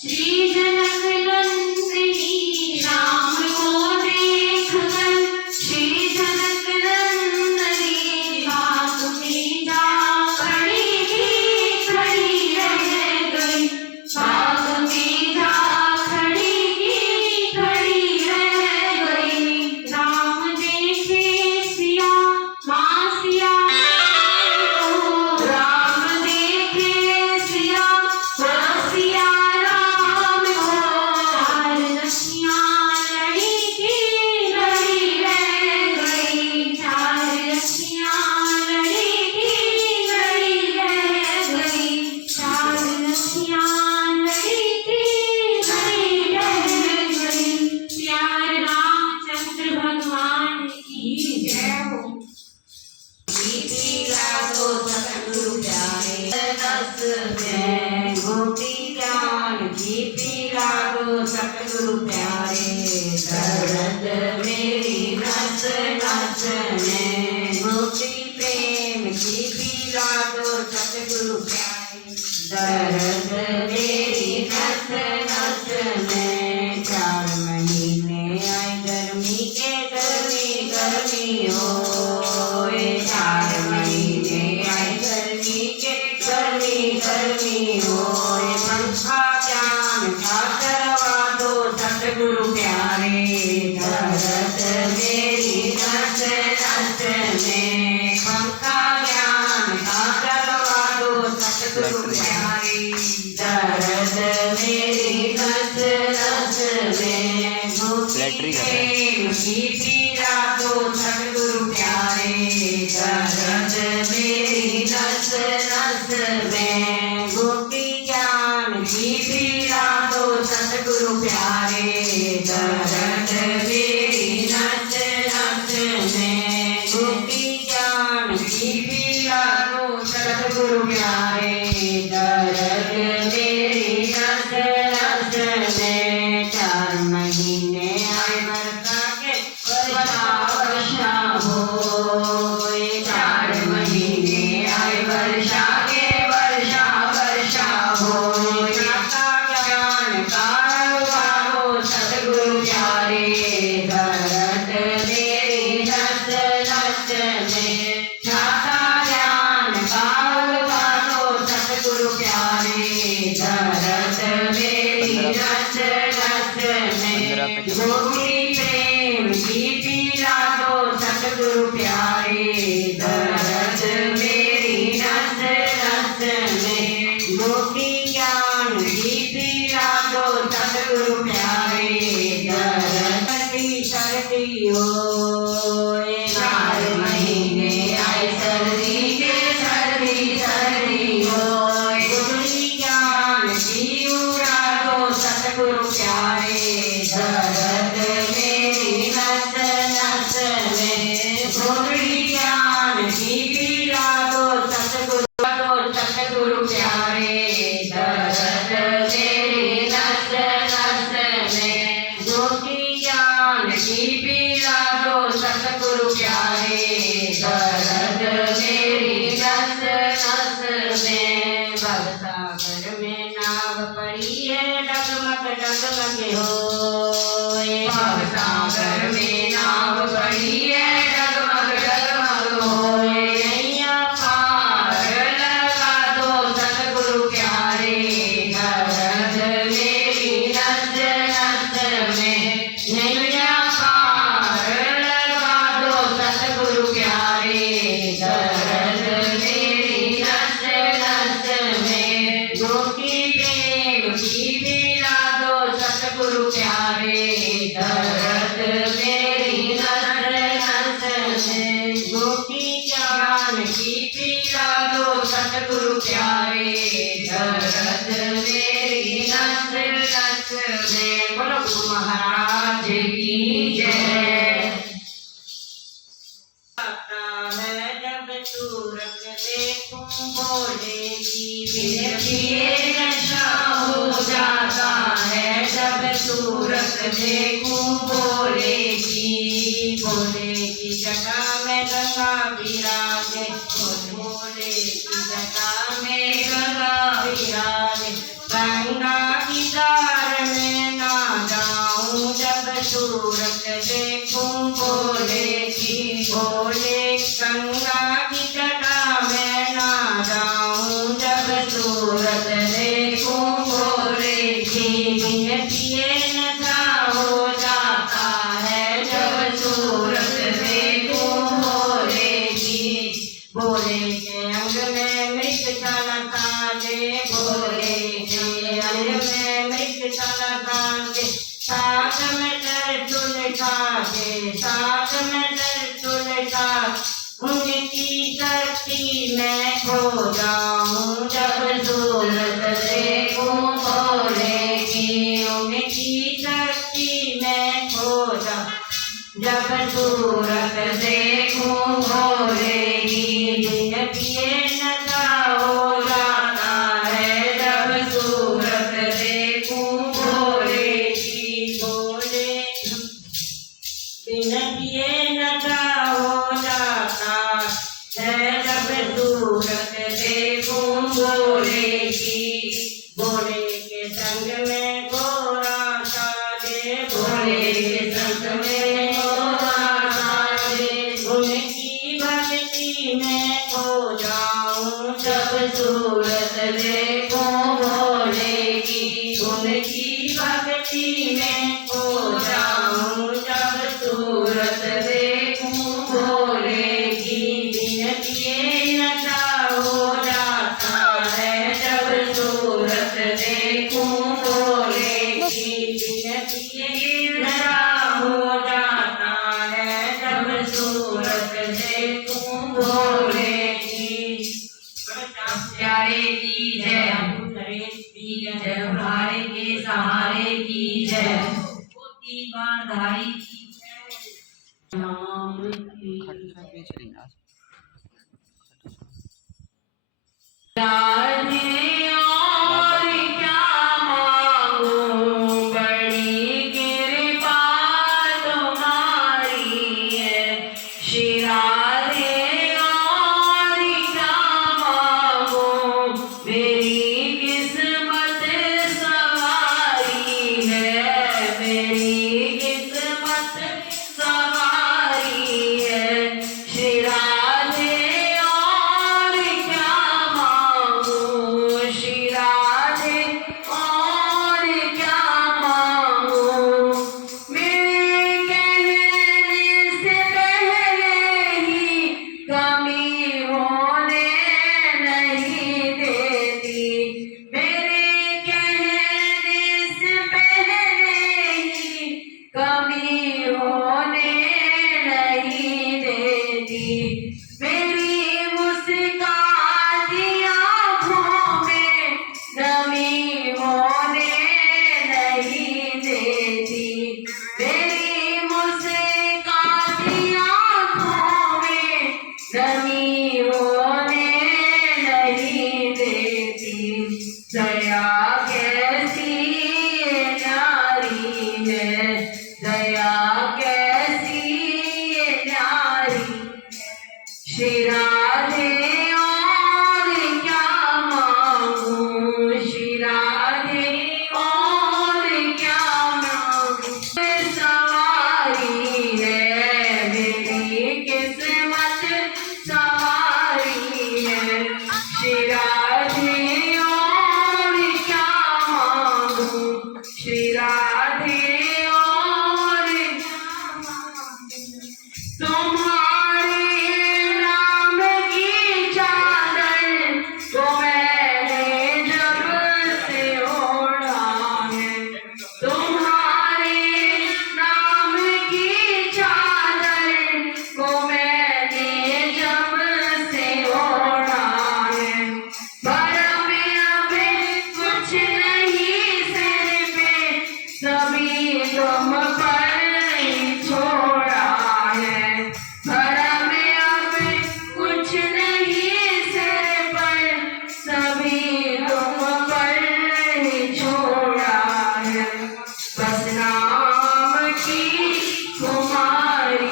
श्री दर्द मेरी नस नस में फ्लैटरी कर रहे हैं। की पीड़ा तो सतगुरु प्यारे दर्द मेरी नस नस में गोपी ज्ञान की पीड़ा तो सतगुरु प्यारे दर्द मेरी नस नस में गोपी ज्ञान की पीड़ा तो सतगुरु प्यारे दर्द मेरी नस नस में 4 महीने आए वर्षा के वर्षा हो 4 महीने आए वर्षा के वर्षा हो जाता ज्ञान कारो सतगुरु प्यारे दर्द मेरी नस नस में जाता ज्ञान कारो सतगुरु प्यारे दर्द मेरी नस नस में गोपी प्रेम की पीड़ा तो सतगुरु प्यारे दर्द मेरी नस नस में गोपी ज्ञान की पीड़ा तो सतगुरु प्यारे दर्द सर्दी हो 4 महीने आए सर्दी के सर्दी हो गोपी ज्ञान की उड़ा तो सतगुरु प्यारे दर्द मेरी नस नस में गोपी ज्ञान की पीड़ा तो सतगुरु प्यारे दर्द मेरी नस नस में गोपी ज्ञान की पीड़ा तो सतगुरु प्यारे दर्द मेरी नस नस में भवसागर में नाव पड़ी है डगमग हो भवसागर में नाव पड़ी है डगमग हो नैया पार लगा दो सतगुरु प्यारे दर्द मेरी नस नस में नैया पार लगा दो सतगुरु प्यारे दर्द मेरी नस नस में गोपी प्रेम की पीड़ा दो सतगुरु प्यारे दर्द मेरी नस नस में गोपी ज्ञान की पीड़ा दो सतगुरु प्यारे दर्द मेरी नस नस में बोलो गुरु महाराज की जय है जब सूरत देखूं बोलेगी मेरे नशा हो जाता है जब सूरत देखूं बोलेगी जटा में गंगा विराजे भोले की जटा में गंगा विराजे गंगा की धार में ना जाऊं जब सूरत देखूं बोलेगी गंगा की जटा में ना जाऊं जब सूरत देखूं बोलेगी बिन पिए नशा हो जाता है जब सूरत देखूं बोलेगी भोले के अंग में मृग चलता दे भोले के अंग में मृग चलता दे साथ में चल खाके साथ में चल खाके उनकी शक्ति में खो जाऊं जब सूरत देखूं बोलेगी उनकी शक्ति में खो जाऊं जब सूरत देखूं बोलेगी बिन पिए नशा हो जाता है जब सूरत देखूं बोलेगी बिन पिए नशा हो जाता है जब सूरत देखूं बोलेगी भोले के संग में घोड़ा साजे भोले के संग में घोड़ा साजे उनकी भक्ति में खो जाऊं जब सूरत देखूं बोलेगी उनकी भक्ति में खो जाऊं जब सूरत देखूं बोलेगी बिन पिए नशा हो जाता है जब सूरत जय भाई के सहारे की जय, मोती बांधाई की जय, नाम की राधे और क्या मांगू, बड़ी कृपा तुम्हारी है श्री राधे और क्या मांगू, मेरी किस्मत सवारी है, मेरी किस्मत सवारी है श्री राधे और क्या मांगू, श्री राधे और क्या मांगू, मेरे कहने से पहले ही कमी होने नहीं देती, मेरे कहने से पहले ही कमी होने नहीं देती, मेरी मुस्काती आँखों में नमी होने नहीं देती, मेरी मुस्काती आँखों में नमी होने नहीं देती, दया कैसी न्यारी है, दया कैसी न्यारी श्री राधे और क्या मांगू, श्री राधे और क्या मांगू, सवारी है मेरी किस्मत सवारी है श्री राधे और क्या मांगू, श्री राधे और क्या मांगू, तुम्हारे नाम की चादर को मैंने जब से ओढ़ा है, तुम्हारे नाम की चादर को मैंने जब से ओढ़ा है, भरम अब कुछ नहीं सिर पे, सभी तुम पर ही छोड़ा है, भरम अब कुछ नहीं सिर पर, सभी तुम पर ही छोड़ा है, बस नाम की कुमारी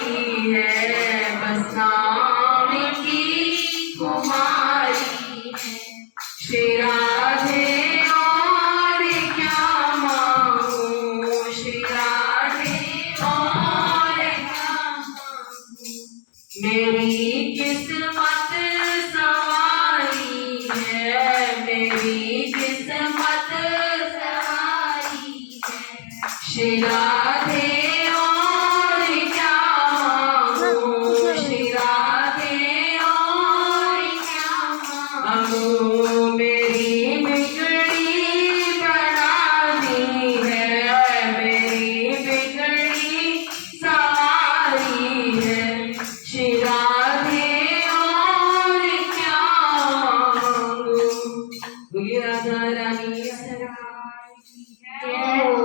है, बस नाम की कुमारी है श्री राधे और क्या मांगू, श्री राधे और क्या मांगू, मेरी किस्मत सवारी है, मेरी किस्मत सवारी है श्री राधे और क्या मांगू, श्री राधे और क्या मांगू, मेरी बिगड़ी बना दी है, मेरी बिगड़ी सवारी है श्री राधे और क्या मांगू, राधा रानी सरकार की जय।